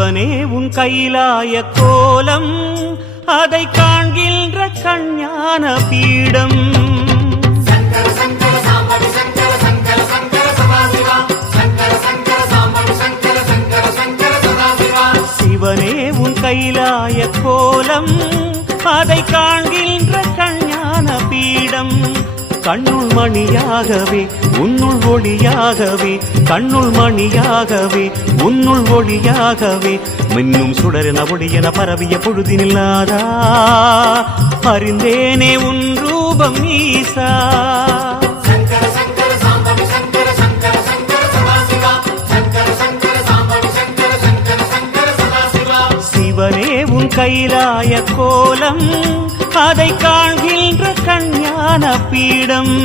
சிவனே உன் கைலாய கோலம் அதை காண்கின்ற கஞ்ஞான பீடம். சிவனே உன் கைலாய கோலம் அதை காண்கின்ற கஞ்ஞான பீடம். கண்ணுள் மணியாகவே உன்னுள் ஒளியாகவே, கண்ணுள் மணியாகவே உன்னுள் ஒளியாகவே, மின்னும் சுடரென ஒளியென பரவிய பொழுதினில்லாதா அறிந்தேனே உன் ரூபம் ஈசா. சிவனே உன் கைலாய கோலம் அதை காண்கின்ற கஞ்ஞான பீடம்.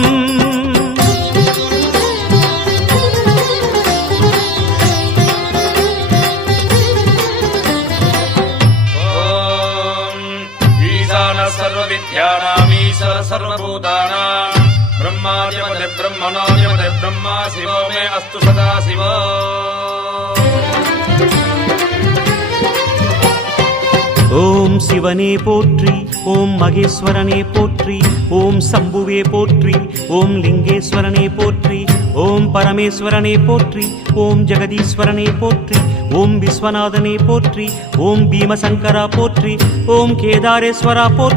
सर्वविद्यानामीश्वर सर्वभूतानां ब्रह्मादिपते ब्रह्मणोऽधिपते ब्रह्मा शिवो मे अस्तु सदा शिवो. ஓம் சிவனே போற்றி, ஓம் மகேஸ்வரனே போற்றி, ஓம் சம்புவே போற்றி, ஓம் லிங்கேஸ்வரனே போற்றி, ஓம் பரமேஸ்வரனே போற்றி, ஓம் ஜெகதீஸ்வரனே போற்றி, ஓம் விஸ்வநாதனே போற்றி, ஓம் பீமசங்கரா போற்றி, ஓம் கேதாரேஸ்வரா போற்றி.